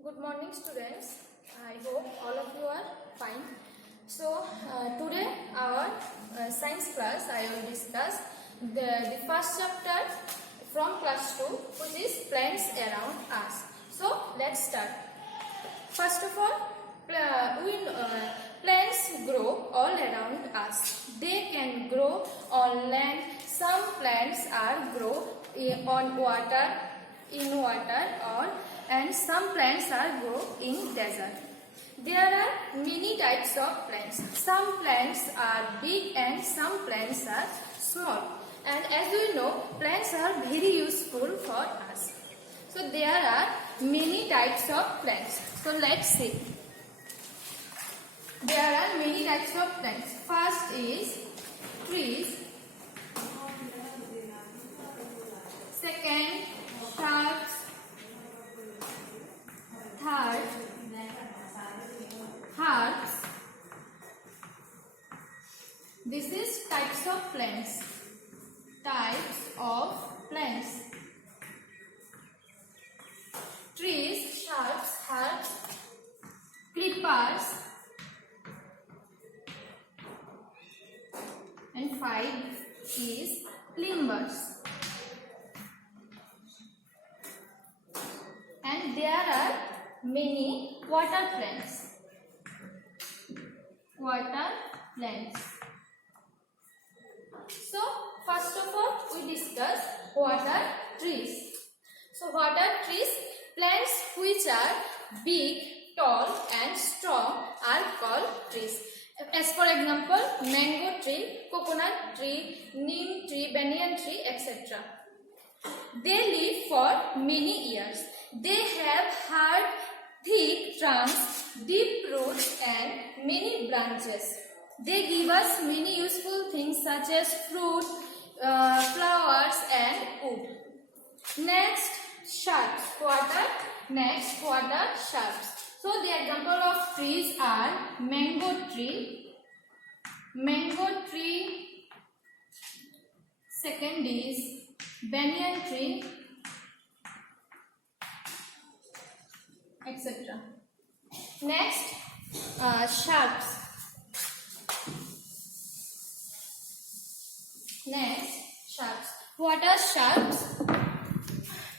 Good morning, students. I hope all of you are fine. So, today our science class I will discuss the first chapter from class 2, which is plants around us. So, let's start. First of all, plants grow all around us. They can grow on land. Some plants are grow on water, and some plants are grow in desert. There are many types of plants. Some plants are big and some plants are small. And as we know, plants are very useful for us. So there are many types of plants. So let's see. There are many types of plants. First is trees. Second, shrubs. Third, herbs. This is types of plants. Types of plants. Trees, shrubs, herbs, creepers, and 5 is climbers. And there are many water plants. So, first of all, we discuss water trees. So, water trees, plants which are big, tall and strong are called trees. As for example, mango tree, coconut tree, neem tree, banyan tree, etc. They live for many years. They have hard, thick trunks, deep roots and many branches. They give us many useful things such as fruit, flowers and wood. Next, shrubs. Water shrubs. So the example of trees are mango tree. Second is banyan tree, etc. Next, shrubs. What are shrubs?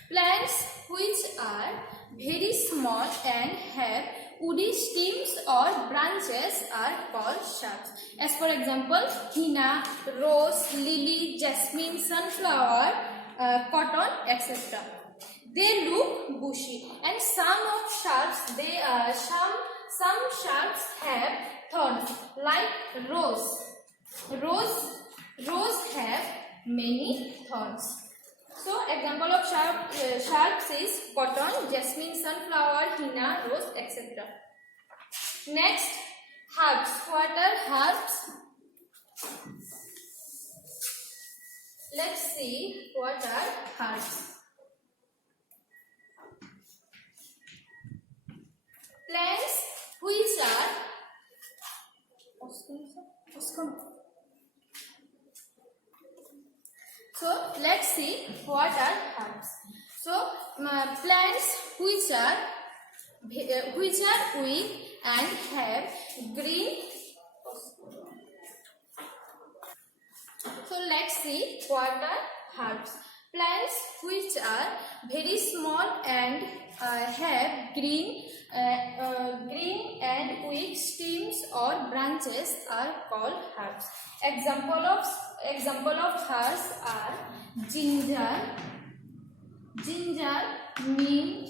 Plants which are very small and have woody stems or branches are called shrubs. As for example, henna, rose, lily, jasmine, sunflower, cotton, etc. They look bushy, and some shrubs have thorns, like rose. Rose have many thorns. So, example of shrubs is cotton, jasmine, sunflower, henna, rose, etc. Next, herbs. What are herbs? Let's see what are herbs. Plants which are So let's see what are herbs. So plants which are weak and have green. So let's see what are herbs. Plants which are very small and have green and weak stems or branches are called herbs. Example of herbs are ginger, mint,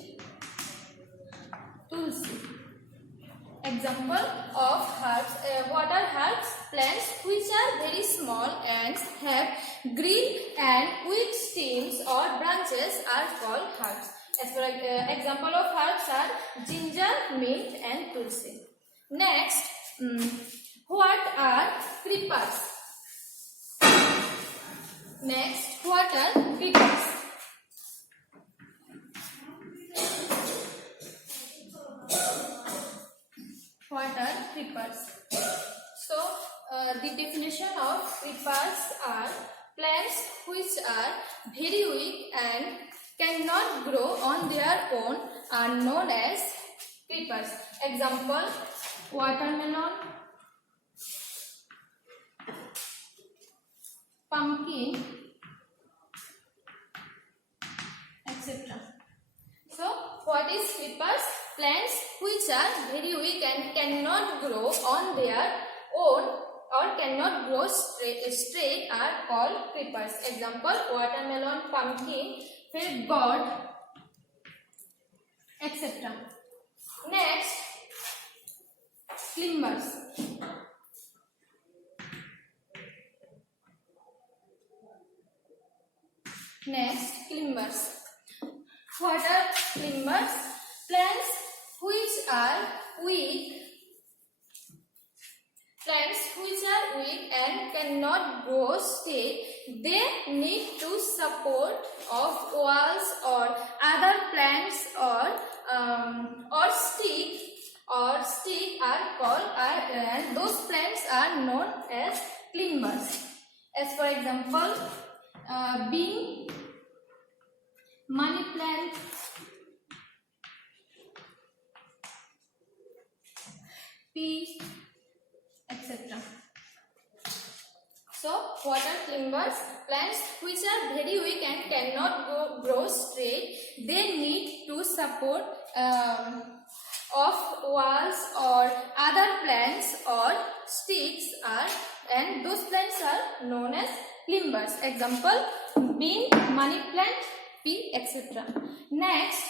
tulsi. Example of herbs. What are herbs? Plants which are very small and have green and weak stems or branches are called herbs. As for example of herbs are ginger, mint and tulsi. Next, what are creepers? What are creepers? So, the definition of creepers are plants which are very weak and cannot grow on their own are known as creepers. Example: watermelon, pumpkin, etc. So, what is creepers? Plants which are very weak and cannot grow on their own or cannot grow straight are called creepers. Example: watermelon, pumpkin, fig gourd, etc. Next, climbers. Next, climbers. What are climbers? Plants which are weak. Plants which are weak and cannot grow straight. They need to support of walls or other plants or stick are called and those plants are known as climbers. As for example, bean, money plant, pea, etc. So, what are climbers? Plants which are very weak and cannot grow straight. They need to support of walls or other plants or sticks and those plants are known as climbers. Example: bean, money plant, pea, etc. Next,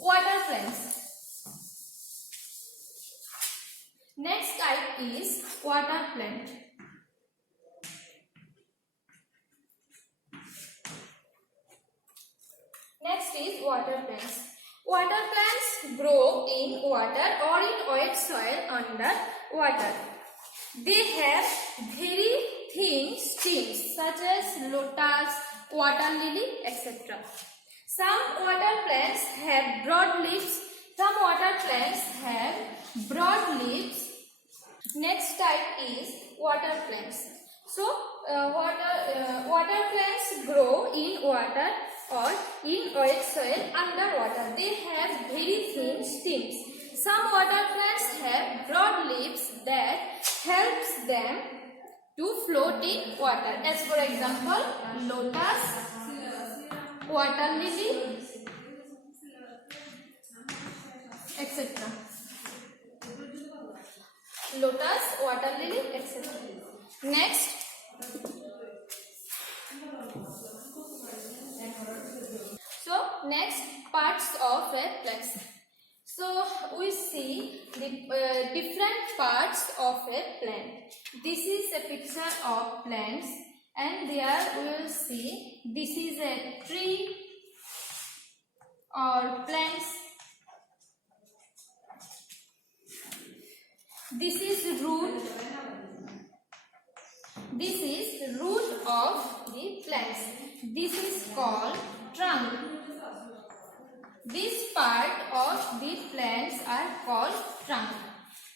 water plants. Next type is water plant. Next is water plants. Water plants grow in water or in wet soil under water. They have very thin stems such as lotus, water lily, etc. Some water plants have broad leaves. Some water plants have broad leaves. Next type is water plants. So, water plants grow in water or in wet soil under water. They have very thin stems. Some water plants have broad leaves that helps them to float in water. As for example, lotus, water lily, etc. Lotus, water lily, etc. Next, next parts of a plant. So we see the different parts of a plant. This is a picture of plants, and there we will see this is a tree or plants. This is root. This is root of the plants. This is called trunk. This part of the plants are called trunk.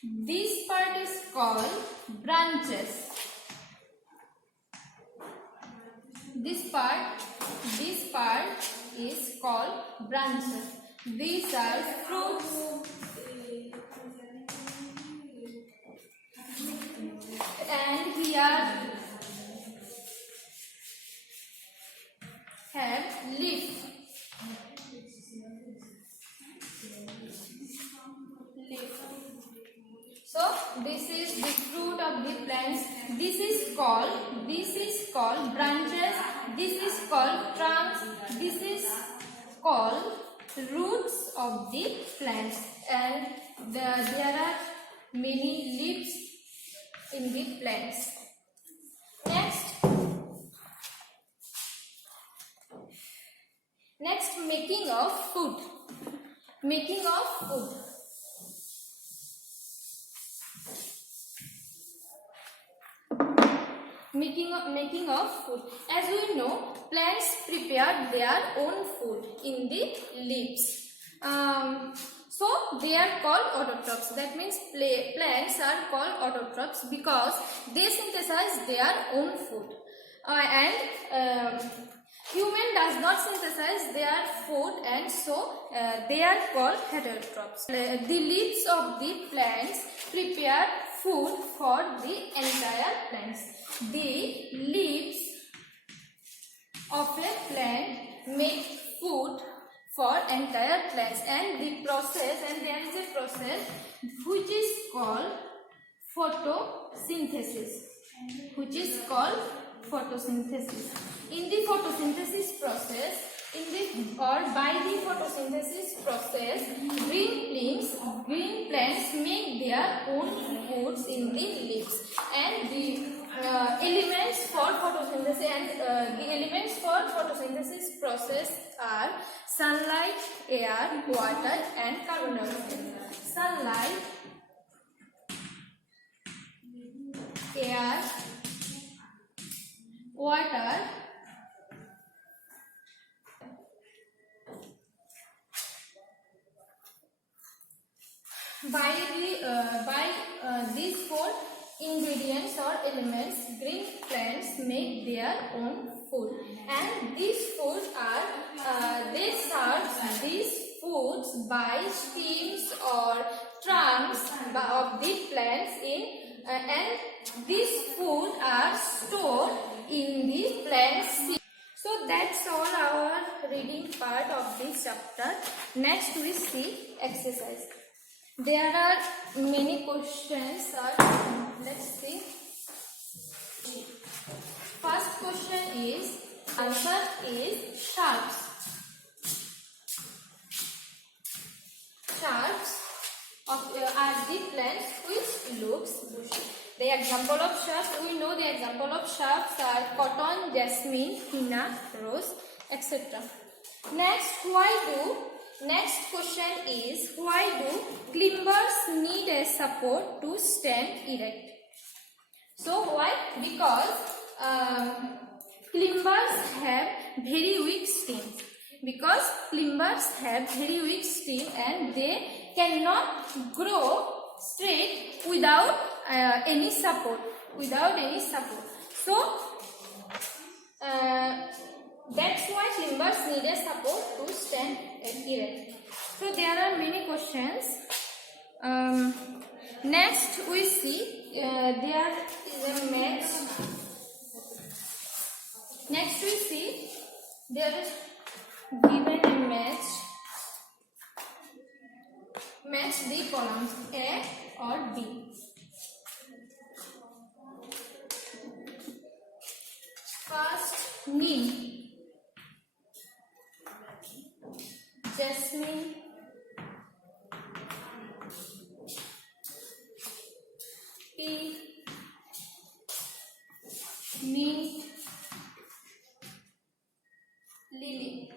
This part is called branches. This part is called branches. These are fruits. And here have leaf. So this is the fruit of the plants. This is called branches. This is called trunks. This is called roots of the plants. And there are many leaves in the plants. Next, making of food. Making of food. Making of food. As we know, plants prepare their own food in the leaves. So they are called autotrophs. That means plants are called autotrophs because they synthesize their own food. Human does not synthesize their food, and so they are called heterotrophs. The leaves of the plants prepare food for the entire plants. The leaves of a plant make food for entire plants, and there is a process which is called photosynthesis. In the photosynthesis process, by the photosynthesis process, green plants make their own foods in the leaves, and the elements for photosynthesis process are sunlight, air, water, and carbon dioxide. Sunlight, air, water, by these four ingredients or elements, green plants make their own food, and these foods are they serve these foods by stems or trunks of the plants and these foods are stored in the plant seed. So that's all our reading part of this chapter. Next we see exercise. There are many questions. Let's see. First question is, answer is sharps. Sharps are the plants which looks bushy. The example of sharps, we know the example of sharps are cotton, jasmine, henna, rose, etc. Next question is, why do climbers need a support to stand erect? So why? Because climbers have very weak stems. And they cannot grow straight without any support. So that's why climbers need a support to stand erect. So there are many questions. Next we see there is a match. Next we see there is given a match. Match the columns A or B. First, neem, jasmine, tea, mint, lily,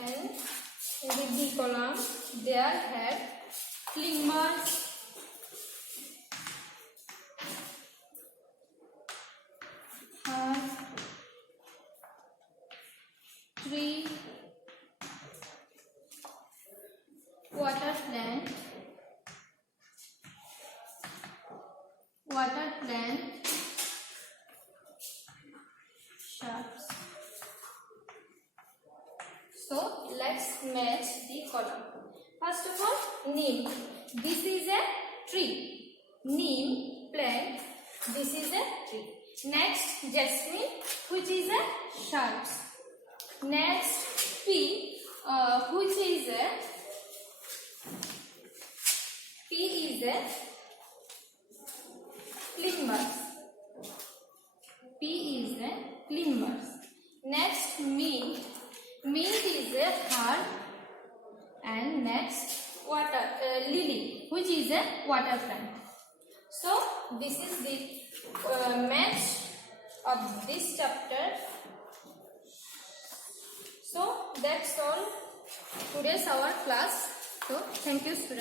and in the column there have climbers, tree, water plant, shrubs. So let's match the column. First of all, neem. This is a tree. Neem plant. This is a tree. Next, jasmine, which is a shrubs. Next, pea, which is a climbers. Next, mint is a herb, and next lily, which is a water plant. So this is the match of this chapter. So that's all today's our class. So thank you, students.